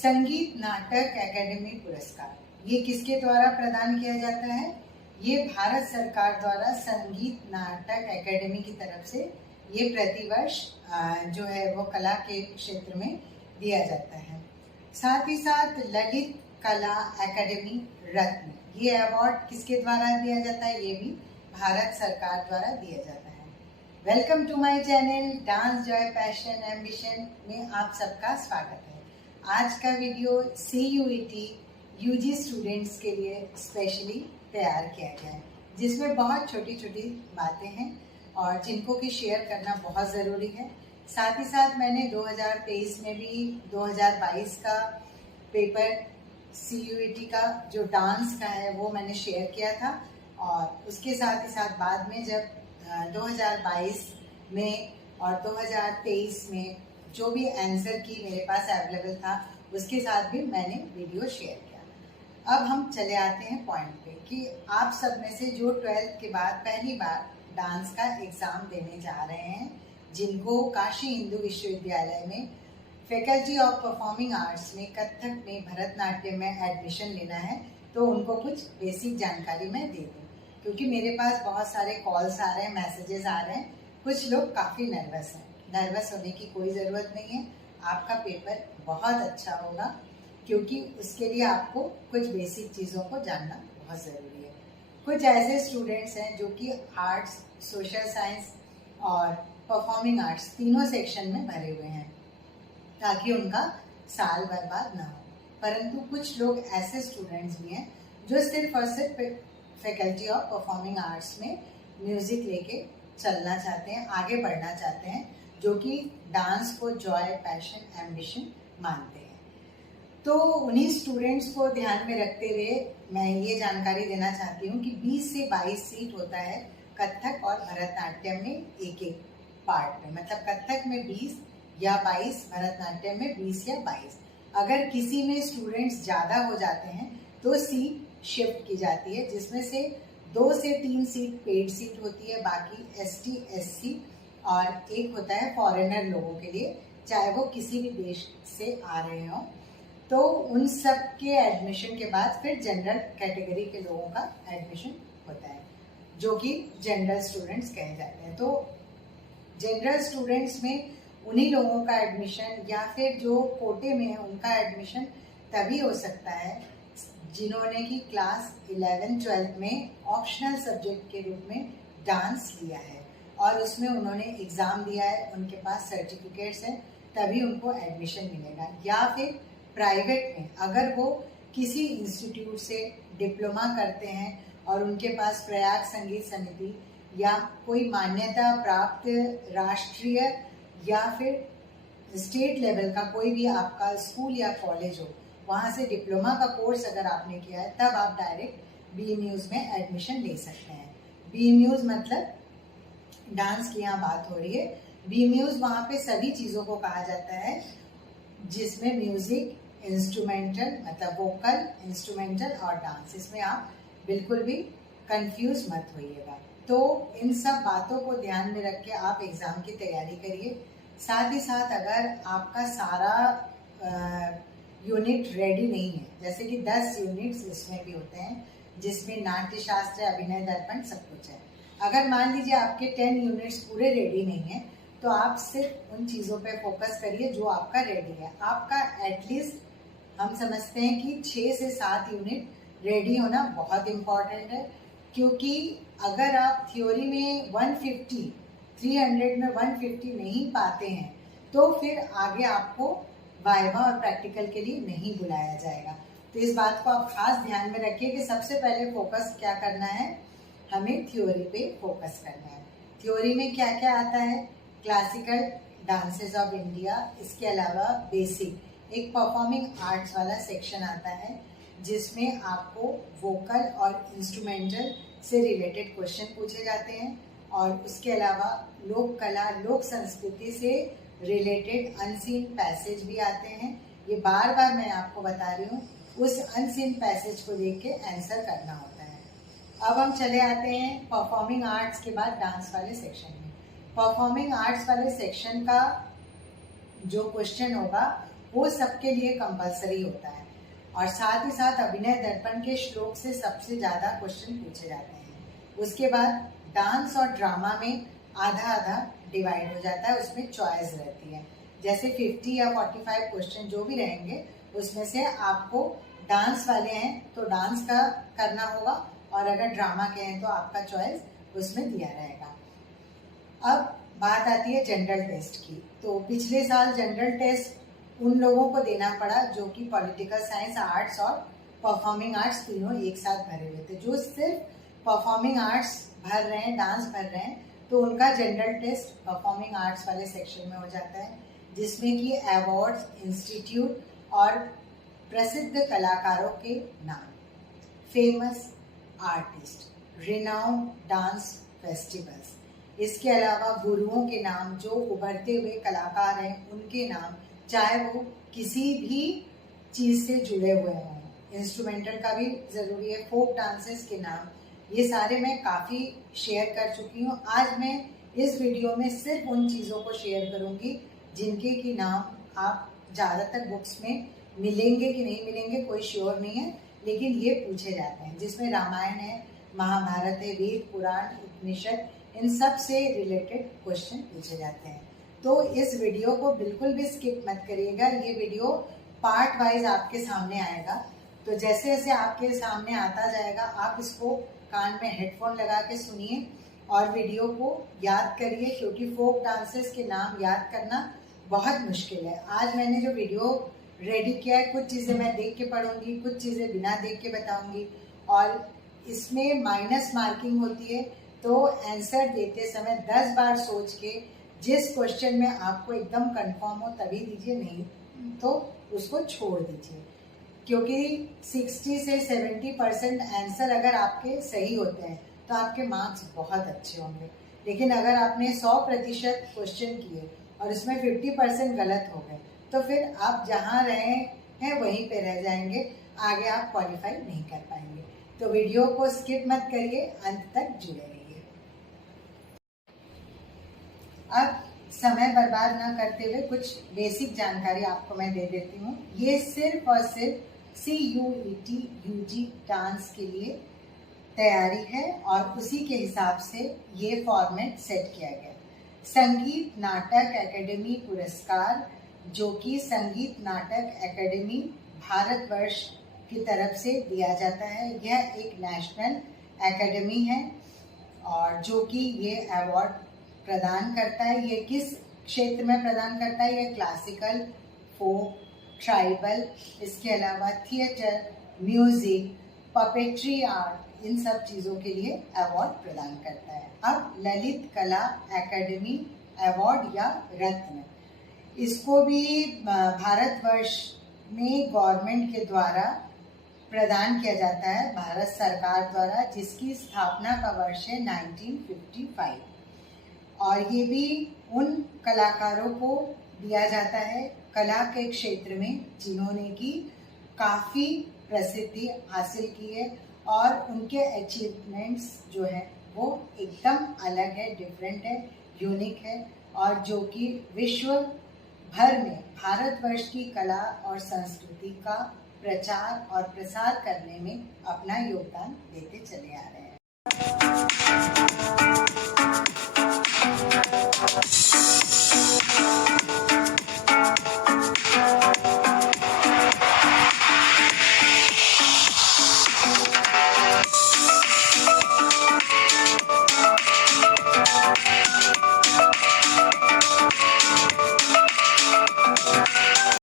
संगीत नाटक एकेडमी पुरस्कार ये किसके द्वारा प्रदान किया जाता है? ये भारत सरकार द्वारा संगीत नाटक एकेडमी की तरफ से ये प्रतिवर्ष जो है वो कला के क्षेत्र में दिया जाता है। साथ ही साथ ललित कला एकेडमी रत्न ये अवार्ड किसके द्वारा दिया जाता है? ये भी भारत सरकार द्वारा दिया जाता है। Welcome to my channel dance joy passion ambition में आप सबका स्वागत है। आज का वीडियो CUET UG स्टूडेंट्स के लिए स्पेशली तैयार किया गया है, जिसमें बहुत छोटी छोटी बातें हैं और जिनको कि शेयर करना बहुत ज़रूरी है। साथ ही साथ मैंने 2023 में भी 2022 का पेपर CUET का जो डांस का है वो मैंने शेयर किया था, और उसके साथ ही साथ बाद में जब 2022 में और 2023 में जो भी आंसर की मेरे पास अवेलेबल था उसके साथ भी मैंने वीडियो शेयर किया। अब हम चले आते हैं पॉइंट पे कि आप सब में से जो 12th के बाद पहली बार डांस का एग्ज़ाम देने जा रहे हैं, जिनको काशी हिंदू विश्वविद्यालय में फैकल्टी ऑफ परफॉर्मिंग आर्ट्स में कथक में भरतनाट्यम में एडमिशन लेना है, तो उनको कुछ बेसिक जानकारी मैं दे दूँ, क्योंकि मेरे पास बहुत सारे कॉल्स आ रहे हैं, मैसेजेस आ रहे हैं। कुछ लोग काफ़ी नर्वस हैं। नर्वस होने की कोई ज़रूरत नहीं है, आपका पेपर बहुत अच्छा होगा, क्योंकि उसके लिए आपको कुछ बेसिक चीज़ों को जानना बहुत ज़रूरी है। कुछ ऐसे स्टूडेंट्स हैं जो कि आर्ट्स, सोशल साइंस और परफॉर्मिंग आर्ट्स तीनों सेक्शन में भरे हुए हैं, ताकि उनका साल बर्बाद ना हो। परंतु कुछ लोग ऐसे स्टूडेंट्स भी हैं जो सिर्फ और सिर्फ फैकल्टी ऑफ परफॉर्मिंग आर्ट्स में म्यूज़िक लेके चलना चाहते हैं, आगे बढ़ना चाहते हैं, जो कि डांस को जॉय पैशन एम्बिशन मानते हैं। तो उन्हीं स्टूडेंट्स को ध्यान में रखते हुए मैं ये जानकारी देना चाहती हूँ कि 20 से 22 सीट होता है कथक और भरतनाट्यम में एक एक पार्ट में, मतलब कथक में 20 या 22, भरतनाट्यम में 20 या 22। अगर किसी में स्टूडेंट्स ज़्यादा हो जाते हैं तो सीट शिफ्ट की जाती है, जिसमें से 2 से 3 सीट पेड सीट होती है, बाकी ST SC और एक होता है फॉरेनर लोगों के लिए, चाहे वो किसी भी देश से आ रहे हों। तो उन सब के एडमिशन के बाद फिर जनरल कैटेगरी के लोगों का एडमिशन होता है, जो कि जनरल स्टूडेंट्स कहे जाते हैं। तो जनरल स्टूडेंट्स में उन्हीं लोगों का एडमिशन या फिर जो कोटे में है उनका एडमिशन तभी हो सकता है जिन्होंने की क्लास 11th-12th में ऑप्शनल सब्जेक्ट के रूप में डांस लिया है और उसमें उन्होंने एग्ज़ाम दिया है, उनके पास सर्टिफिकेट्स हैं, तभी उनको एडमिशन मिलेगा। या फिर प्राइवेट में अगर वो किसी इंस्टीट्यूट से डिप्लोमा करते हैं और उनके पास प्रयाग संगीत समिति या कोई मान्यता प्राप्त राष्ट्रीय या फिर स्टेट लेवल का कोई भी आपका स्कूल या कॉलेज हो, वहाँ से डिप्लोमा का कोर्स अगर आपने किया है, तब आप डायरेक्ट BMUs में एडमिशन ले सकते हैं। BMUs मतलब डांस की यहाँ बात हो रही है। BMUs वहाँ पे सभी चीज़ों को कहा जाता है, जिसमें म्यूज़िक, इंस्ट्रूमेंटल मतलब वोकल, इंस्ट्रूमेंटल और डांस। इसमें आप बिल्कुल भी कंफ्यूज मत होइएगा। तो इन सब बातों को ध्यान में रख के आप एग्ज़ाम की तैयारी करिए। साथ ही साथ अगर आपका सारा यूनिट रेडी नहीं है, जैसे कि 10 यूनिट्स इसमें भी होते हैं, जिसमें नाट्य शास्त्र, अभिनय दर्पण सब कुछ है। अगर मान लीजिए आपके 10 यूनिट्स पूरे रेडी नहीं है, तो आप सिर्फ उन चीज़ों पे फोकस करिए जो आपका रेडी है। आपका एटलीस्ट हम समझते हैं कि 6 से 7 यूनिट रेडी होना बहुत इम्पॉर्टेंट है, क्योंकि अगर आप थ्योरी में 150, 300 में 150 नहीं पाते हैं, तो फिर आगे आपको वाइवा और प्रैक्टिकल के लिए नहीं बुलाया जाएगा। तो इस बात को आप खास ध्यान में रखिए कि सबसे पहले फोकस क्या करना है, हमें थ्योरी पे फोकस करना है। थ्योरी में क्या क्या आता है? क्लासिकल डांसेस ऑफ इंडिया, इसके अलावा बेसिक एक परफॉर्मिंग आर्ट्स वाला सेक्शन आता है, जिसमें आपको वोकल और इंस्ट्रूमेंटल से रिलेटेड क्वेश्चन पूछे जाते हैं, और उसके अलावा लोक कला, लोक संस्कृति से रिलेटेड अनसीन पैसेज भी आते हैं। ये बार बार मैं आपको बता रही हूँ, उस अनसीन पैसेज को देख के आंसर करना होता है। अब हम चले आते हैं परफॉर्मिंग आर्ट्स के बाद डांस वाले सेक्शन में। परफॉर्मिंग आर्ट्स वाले सेक्शन का जो क्वेश्चन होगा वो सबके लिए कंपलसरी होता है। और साथ ही साथ अभिनय दर्पण के श्लोक से सबसे ज़्यादा क्वेश्चन पूछे जाते हैं। उसके बाद डांस और ड्रामा में आधा आधा डिवाइड हो जाता है, उसमें चॉइस रहती है। जैसे 50 या 45 क्वेश्चन जो भी रहेंगे उसमें से आपको डांस वाले हैं तो डांस का करना होगा, और अगर ड्रामा के हैं तो आपका चॉइस उसमें दिया रहेगा। अब बात आती है जनरल टेस्ट की। तो पिछले साल जनरल टेस्ट उन लोगों को देना पड़ा जो कि पॉलिटिकल साइंस, आर्ट्स और परफॉर्मिंग आर्ट्स तीनों एक साथ भरे हुए थे। जो सिर्फ परफॉर्मिंग आर्ट्स भर रहे हैं, डांस भर रहे हैं, तो उनका जनरल टेस्ट परफॉर्मिंग आर्ट्स वाले सेक्शन में हो जाता है, जिसमें कि अवार्ड्स, इंस्टीट्यूट और प्रसिद्ध कलाकारों के नाम, famous artist, renowned dance festivals, इसके अलावा गुरुओं के नाम, जो उभरते हुए कलाकार हैं उनके नाम, चाहे वो किसी भी चीज़ से जुड़े हुए हों, इंस्ट्रूमेंटल का भी ज़रूरी है, फोक डांसेस के नाम, ये सारे मैं काफ़ी शेयर कर चुकी हूँ। आज मैं इस वीडियो में सिर्फ उन चीज़ों को शेयर करूँगी जिनके की नाम आप ज़्यादातर बुक्स में मिलेंगे कि नहीं मिलेंगे कोई श्योर नहीं है, लेकिन ये पूछे जाते हैं, जिसमें रामायण है, महाभारत है, वेद, पुराण, उपनिषद, इन सब से रिलेटेड क्वेश्चन पूछे जाते हैं। तो इस वीडियो को बिल्कुल भी स्किप मत करिएगा, ये वीडियो पार्ट वाइज आपके सामने आएगा। तो जैसे जैसे आपके सामने आता जाएगा आप इसको कान में हेडफोन लगा के सुनिए और वीडियो को याद करिए, क्योंकि फोक डांसेस के नाम याद करना बहुत मुश्किल है। आज मैंने जो वीडियो रेडी किया है, कुछ चीज़ें मैं देख के पढ़ूंगी, कुछ चीज़ें बिना देख के बताऊंगी, और इसमें माइनस मार्किंग होती है। तो आंसर देते समय 10 बार सोच के जिस क्वेश्चन में आपको एकदम कंफर्म हो तभी दीजिए, नहीं तो उसको छोड़ दीजिए, क्योंकि 60 से 70% आंसर अगर आपके सही होते हैं तो आपके मार्क्स बहुत अच्छे होंगे। लेकिन अगर आपने 100% क्वेश्चन किए और उसमें 50% गलत हो गए तो फिर आप जहाँ रहे हैं वहीं पे रह जाएंगे, आगे आप क्वालिफाई नहीं कर पाएंगे। तो वीडियो को स्किप मत करिए, अंत तक जुड़े रहिए। अब समय बर्बाद ना करते हुए कुछ बेसिक जानकारी आपको मैं दे देती हूँ। ये सिर्फ और सिर्फ CUET UG डांस के लिए तैयारी है और उसी के हिसाब से ये फॉर्मेट सेट किया गया। संगीत नाटक एकेडमी पुरस्कार, जो कि संगीत नाटक एकेडमी भारतवर्ष की तरफ से दिया जाता है, यह एक नेशनल एकेडमी है और जो कि ये अवार्ड प्रदान करता है। ये किस क्षेत्र में प्रदान करता है? ये क्लासिकल, फोक, ट्राइबल, इसके अलावा थिएटर, म्यूजिक, पपेट्री आर्ट, इन सब चीज़ों के लिए अवार्ड प्रदान करता है। अब ललित कला एकेडमी अवार्ड या रत्न, इसको भी भारतवर्ष में गवर्नमेंट के द्वारा प्रदान किया जाता है, भारत सरकार द्वारा, जिसकी स्थापना का वर्ष है 1955। और ये भी उन कलाकारों को दिया जाता है कला के क्षेत्र में जिन्होंने की काफ़ी प्रसिद्धि हासिल की है और उनके अचीवमेंट्स जो है वो एकदम अलग है, डिफरेंट है, यूनिक है, और जो कि विश्व भर में भारतवर्ष की कला और संस्कृति का प्रचार और प्रसार करने में अपना योगदान देते चले आ रहे हैं।